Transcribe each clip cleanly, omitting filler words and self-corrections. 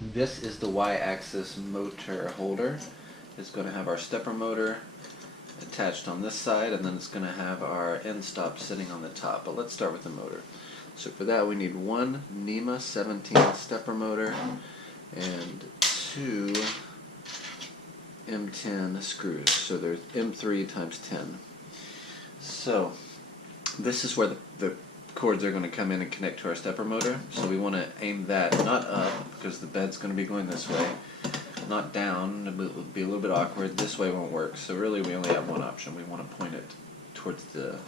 This is the Y-axis motor holder. It's going to have our stepper motor attached on this side, and then it's going to have our end stop sitting on the top. But let's start with the motor. So for that we need one NEMA 17 stepper motor and two M10 screws. So there's M3 times 10. So this is where the cords are going to come in and connect to our stepper motor. So we want to aim that not up, because the bed's going to be going this way, not down. It will be a little bit awkward. This way won't work. So really we only have one option. We want to point it towards the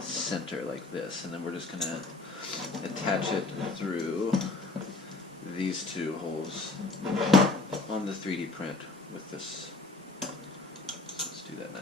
center like this, and then we're just going to attach it through these two holes on the 3D print with this. So let's do that now.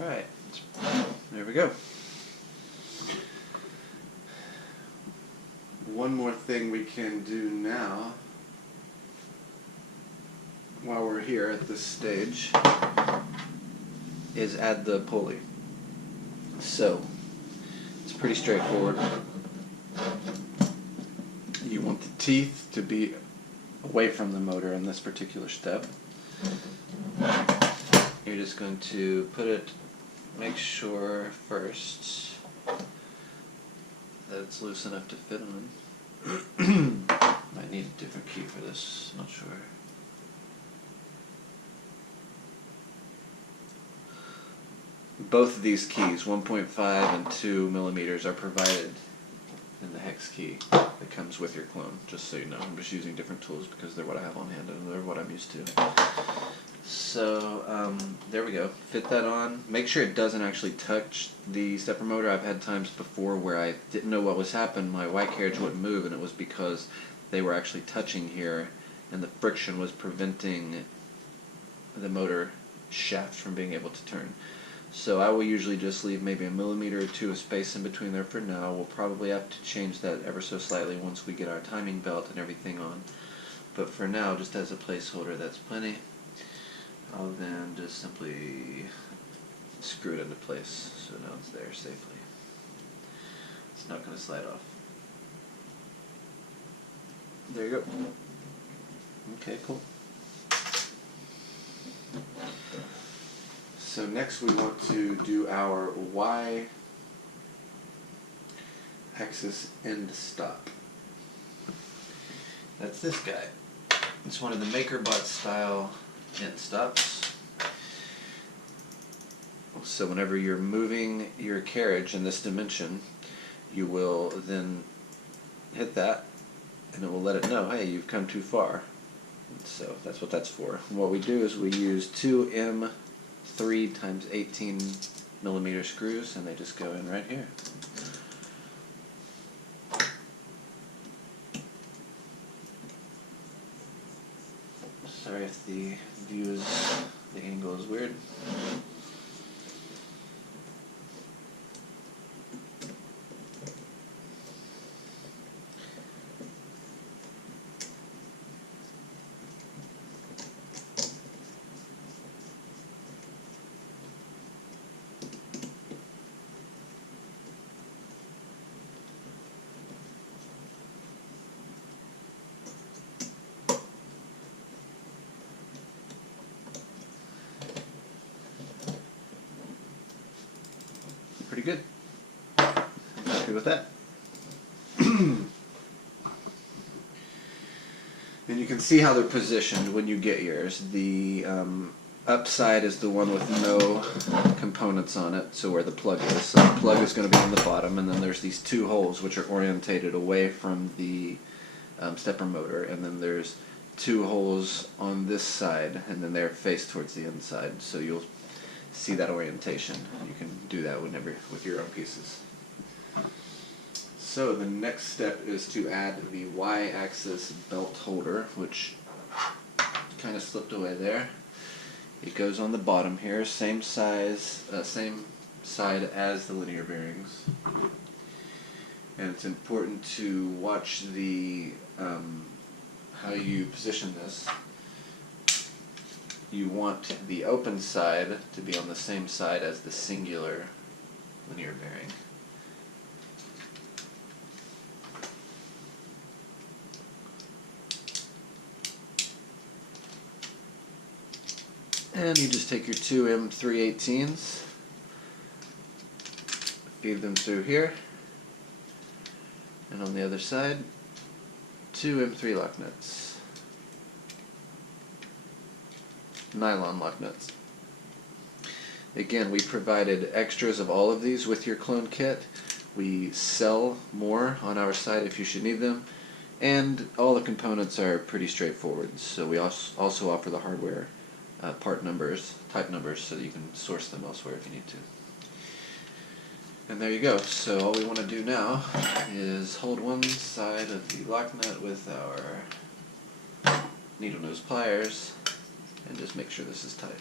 Alright, there we go. One more thing we can do now, while we're here at this stage, is add the pulley. So, it's pretty straightforward. You want the teeth to be away from the motor in this particular step. You're just going to put it, make sure first that it's loose enough to fit on. Might need a different key for this, not sure. Both of these keys, 1.5 and 2 millimeters, are provided in the hex key that comes with your clone, just so you know. I'm just using different tools because they're what I have on hand and they're what I'm used to. So there we go. Fit that on. Make sure it doesn't actually touch the stepper motor. I've had times before where I didn't know what was happening. My Y carriage wouldn't move, and it was because they were actually touching here, and the friction was preventing the motor shaft from being able to turn. So I will usually just leave maybe a millimeter or two of space in between there for now. We'll probably have to change that ever so slightly once we get our timing belt and everything on. But for now, just as a placeholder, that's plenty. I'll then just simply screw it into place so now it's there safely. It's not going to slide off. There you go. Okay, cool. So next we want to do our Y-axis end stop. That's this guy. It's one of the MakerBot style end stops. So whenever you're moving your carriage in this dimension, you will then hit that and it will let it know, hey, you've come too far. So that's what that's for. And what we do is we use two M3 times 18 millimeter screws, and they just go in right here. Sorry if the angle is weird. Pretty good. I'm happy with that. And you can see how they're positioned when you get yours. The upside is the one with no components on it, so where the plug is. So the plug is going to be on the bottom, and then there's these two holes which are orientated away from the stepper motor, and then there's two holes on this side, and then they're faced towards the inside, so you'll see that orientation. You can do that whenever with your own pieces. So the next step is to add the Y-axis belt holder, which kind of slipped away there. It goes on the bottom here, same size, same side as the linear bearings. And it's important to watch the how you position this. You want the open side to be on the same side as the singular linear bearing. And you just take your two M318s, feed them through here, and on the other side, two M3 lock nuts, nylon lock nuts. Again, we provided extras of all of these with your clone kit. We sell more on our site if you should need them, and all the components are pretty straightforward. So we also offer the hardware part numbers, type numbers, so that you can source them elsewhere if you need to. And there you go. So all we want to do now is hold one side of the lock nut with our needle nose pliers and just make sure this is tight.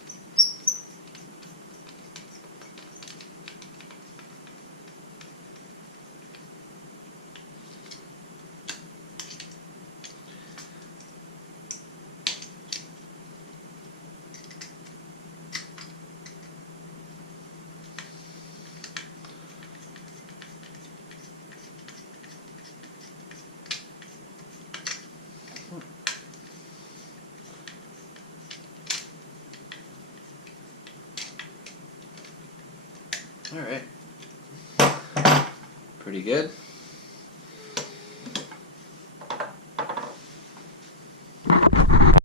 Alright, pretty good.